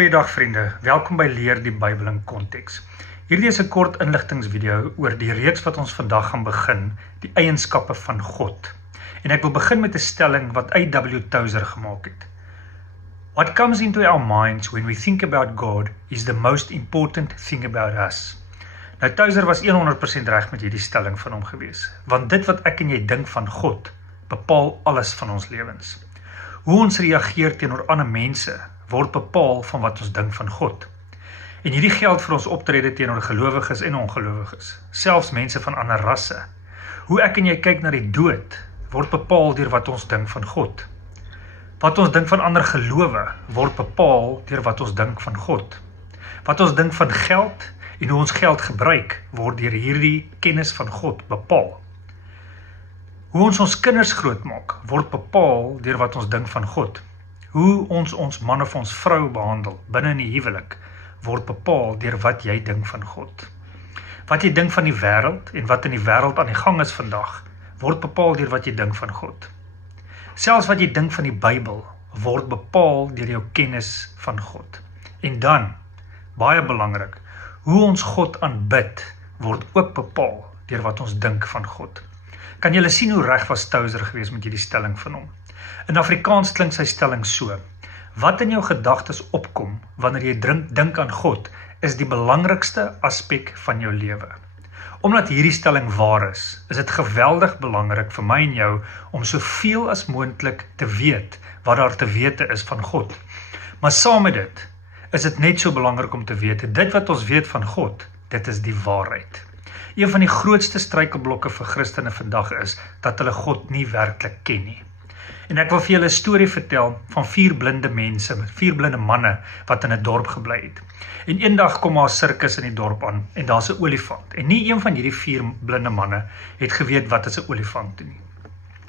Goeiedag vriende, welkom by Leer die Bybel in Konteks. Hierdie is 'n kort inligtingsvideo oor die reeks wat ons vandag gaan begin, die eienskappe van God. En ek wil begin met 'n stelling wat A.W. Tozer gemaak het. What comes into our minds when we think about God is the most important thing about us. Nou Tozer was 100% reg met hierdie stelling van hom gewees, want dit wat ek en jy dink van God, bepaal alles van ons lewens. Hoe ons reageer teenoor ander mense, word bepaal van wat ons dink van God. En hierdie geld vir ons optrede teenoor gelowiges en ongelowiges, selfs mense van ander rasse. Hoe ek en jy kyk na die dood, word bepaal deur wat ons dink van God. Wat ons dink van ander gelowe, word bepaal deur wat ons dink van God. Wat ons dink van geld en hoe ons geld gebruik, word deur hierdie kennis van God bepaal. Hoe ons kinders grootmaak, word bepaal deur wat ons dink van God. Hoe ons man of ons vrou behandel binne in die huwelik, word bepaal deur wat jy dink van God. Wat jy dink van die wêreld en wat in die wêreld aan die gang is vandag, word bepaal deur wat jy dink van God. Selfs wat jy dink van die Bybel, word bepaal deur jou kennis van God. En dan, baie belangrik, hoe ons God aanbid, word ook bepaal deur wat ons dink van God. Kan julle sien hoe reg was Tozer gewees met hierdie stelling van hom? In Afrikaans klink sy stelling so: wat in jou gedagtes opkom wanneer jy dink aan God, is die belangrikste aspek van jou lewe. Omdat hierdie stelling waar is dit geweldig belangrik vir my en jou om soveel as moontlik te weet wat daar te wete is van God. Maar saam met dit is dit net so belangrik om te weet, dit wat ons weet van God, dit is die waarheid. Een van die grootste struikelblokke vir Christene vandag is dat hulle God nie werklik ken nie. En ek wil vir julle 'n storie vertel van 4 blinde mense, 4 blinde manne wat in 'n dorp gebly het. En eendag kom daar 'n sirkus in die dorp aan en daar's 'n olifant. En nie een van hierdie 4 blinde manne het geweet wat is 'n olifant nie.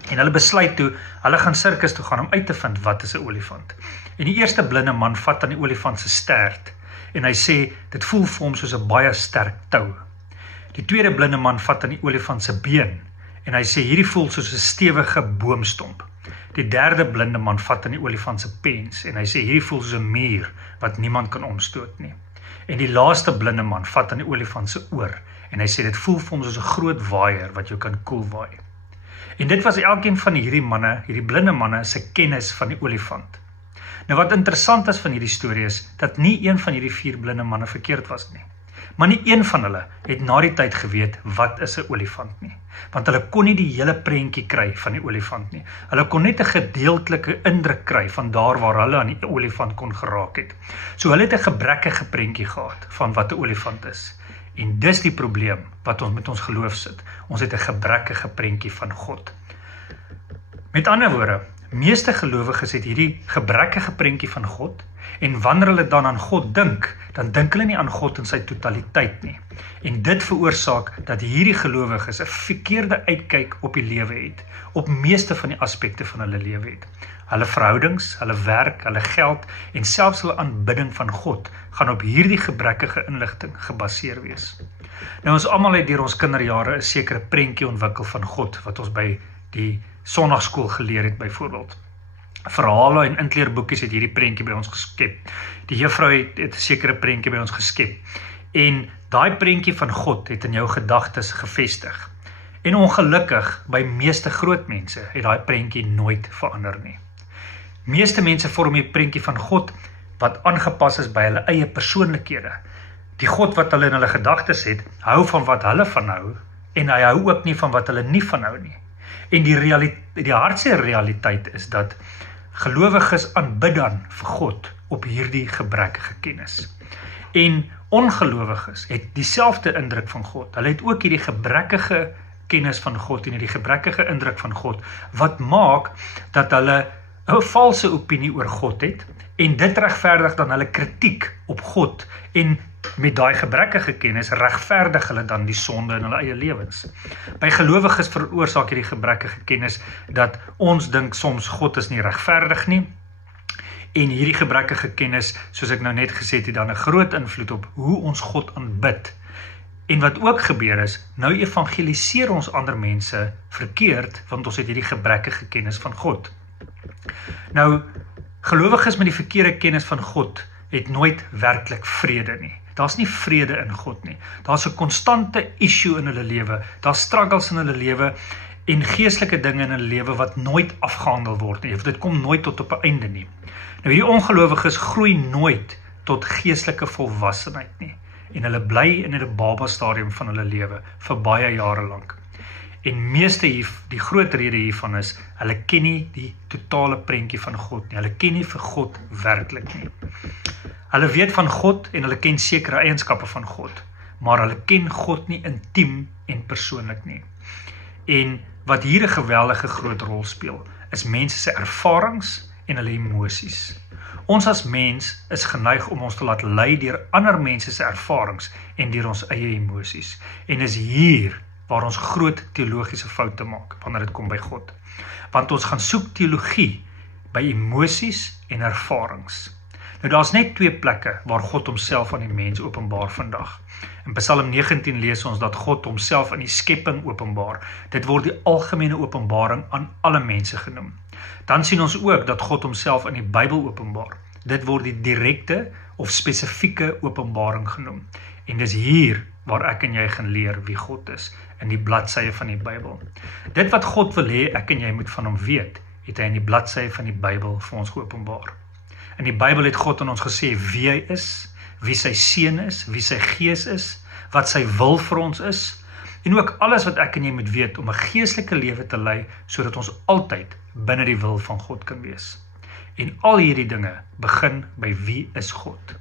En hulle besluit toe, hulle gaan sirkus toe gaan om uit te vind wat is 'n olifant. En die eerste blinde man vat aan die olifant se stert en hy sê dit voel vir hom soos 'n baie sterk tou. Die tweede blinde man vat aan die olifant se been en hy sê hierdie voel soos 'n stewige boomstomp. Die derde blinde man vat aan die olifant se pens en hy sê hierdie voel soos 'n muur wat niemand kan omstoot nie. En die laaste blinde man vat aan die olifant se oor en hy sê dit voel vir hom soos 'n groot waaier wat jou kan koelwaai. En dit was elkeen van hierdie blinde manne se kennis van die olifant. Nou wat interessant is van hierdie storie is dat nie een van hierdie 4 blinde manne verkeerd was nie. Maar nie een van hulle het na die tyd geweet wat is 'n olifant nie. Want hulle kon nie die hele prentjie kry van die olifant nie. Hulle kon net 'n gedeeltelike indruk kry van daar waar hulle aan die olifant kon geraak het. So hulle het 'n gebrekkige prentjie gehad van wat 'n olifant is. En dis die probleem wat ons met ons geloof sit. Ons het 'n gebrekkige prentjie van God. Met ander woorde, meeste gelowiges het hierdie gebrekkige prentjie van God. En wanneer hulle dan aan God dink, dan dink hulle nie aan God in sy totaliteit nie. En dit veroorsaak dat hierdie gelowiges 'n verkeerde uitkyk op die lewe het, op meeste van die aspekte van hulle lewe het. Hulle verhoudings, hulle werk, hulle geld en selfs hulle aanbidding van God gaan op hierdie gebrekkige inligting gebaseer wees. Nou ons almal het deur ons kinderjare 'n sekere prentjie ontwikkel van God wat ons by die sonnaarskool geleer het byvoorbeeld. Verhale en inkleerboekies het hierdie prentjie by ons geskep. Die juffrou het 'n sekere prentjie by ons geskep. En daai prentjie van God het in jou gedagtes gevestig. En ongelukkig, by meeste groot mense het daai prentjie nooit verander nie. Meeste mense vorm die prentjie van God wat aangepas is by hulle eie persoonlikhede. Die God wat hulle in hulle gedagtes het, hou van wat hulle van hou en hy hou ook nie van wat hulle nie van hou nie. En die hartse realiteit is dat gelowiges aanbid dan vir God op hierdie gebrekkige kennis. En ongelowiges het dieselfde indruk van God. Hulle het ook hierdie gebrekkige kennis van God en hierdie gebrekkige indruk van God wat maak dat hulle 'n valse opinie oor God het en dit regverdig dan hulle kritiek op God en met daai gebrekkige kennis regverdig hulle dan die sonde in hulle eie lewens. By gelowiges veroorsaak hierdie gebrekkige kennis dat ons dink soms God is nie regverdig nie. En hierdie gebrekkige kennis, soos ek nou net gesê het, dan 'n groot invloed op hoe ons God aanbid. En wat ook gebeur is, nou evangeliseer ons ander mense verkeerd, want ons het hierdie gebrekkige kennis van God. Nou, gelowiges met die verkeerde kennis van God het nooit werklik vrede nie. Daar's nie vrede in God nie. Daar's 'n konstante issue in hulle lewe. Daar's struggles in hulle lewe en geestelike dinge in hulle lewe wat nooit afgehandel word nie. Dit kom nooit tot op 'n einde nie. Nou hierdie ongelowiges groei nooit tot geestelike volwassenheid nie. En hulle bly in 'n baba stadium van hulle lewe vir baie jare lank. En die groot rede hiervan is, hulle ken nie die totale prentjie van God nie. Hulle ken nie vir God werklik nie. Hulle weet van God en hulle ken sekere eienskappe van God, maar hulle ken God nie intiem en persoonlik nie. En wat hier 'n geweldige groot rol speel, is mense se ervarings en hulle emosies. Ons as mens is geneig om ons te laat lei deur ander mense se ervarings en deur ons eie emosies. En is hier waar ons groot teologiese foute maak wanneer dit kom by God. Want ons gaan soek teologie by emosies en ervarings. Nou daar's net 2 plekke waar God homself aan die mens openbaar vandag. In Psalm 19 lees ons dat God homself in die skepping openbaar. Dit word die algemene openbaring aan alle mense genoem. Dan sien ons ook dat God homself in die Bybel openbaar. Dit word die direkte of spesifieke openbaring genoem. En dis hier waar ek en jy gaan leer wie God is, in die bladsye van die Bybel. Dit wat God wil hê ek en jy moet van hom weet, het hy in die bladsye van die Bybel vir ons geopenbaar. In die Bybel het God aan ons gesê wie hy is, wie sy seun is, wie sy gees is, wat sy wil vir ons is, en ook alles wat ek en jy moet weet om 'n geestelike lewe te lei, sodat ons altyd binne die wil van God kan wees. En al hierdie dinge begin by wie is God.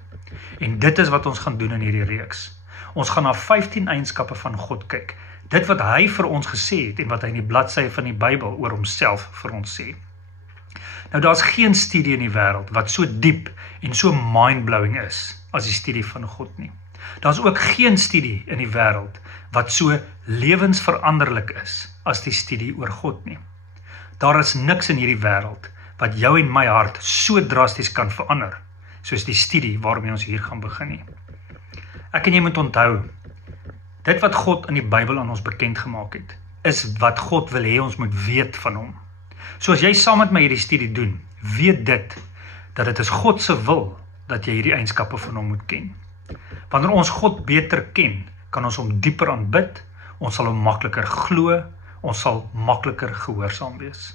En dit is wat ons gaan doen in hierdie reeks. Ons gaan na 15 eienskappe van God kyk. Dit wat hy vir ons gesê het en wat hy in die bladsye van die Bybel oor homself vir ons sê. Nou daar's geen studie in die wêreld wat so diep en so mind-blowing is as die studie van God nie. Daar's ook geen studie in die wêreld wat so lewensveranderlik is as die studie oor God nie. Daar is niks in hierdie wêreld wat jou en my hart so drasties kan verander, soos die studie waarmee ons hier gaan begin nie. Ek en jy moet onthou, dit wat God in die Bybel aan ons bekend gemaak het, is wat God wil hê ons moet weet van hom. So as jy saam met my hierdie studie doen, weet dit, dat dit is God se wil, dat jy hierdie eienskappe van hom moet ken. Wanneer ons God beter ken, kan ons hom dieper aanbid, ons sal hom makliker glo, ons sal makliker gehoorsaam wees.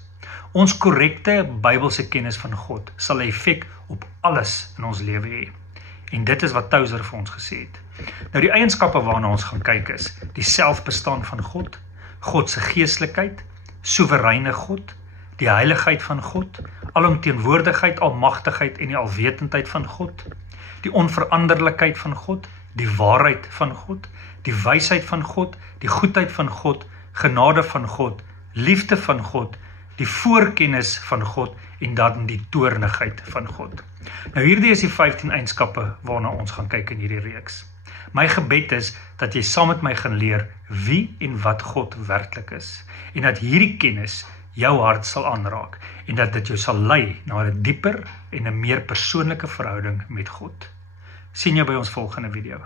Ons korrekte Bybelse kennis van God sal 'n effek op alles in ons lewe hê. En dit is wat Tozer vir ons gesê het. Nou die eienskappe waarna ons gaan kyk is, die selfbestaan van God, God se geestelikheid, soewereine God, die heiligheid van God, alomteenwoordigheid, almagtigheid en die alwetendheid van God, die onveranderlikheid van God, die waarheid van God, die wysheid van God, die goedheid van God, genade van God, liefde van God, die voorkennis van God en dan die toornigheid van God. Nou hierdie is die 15 eienskappe waarna ons gaan kyk in hierdie reeks. My gebed is dat jy saam met my gaan leer wie en wat God werklik is en dat hierdie kennis jou hart sal aanraak en dat dit jou sal lei na 'n dieper en 'n meer persoonlike verhouding met God. Sien jou by ons volgende video.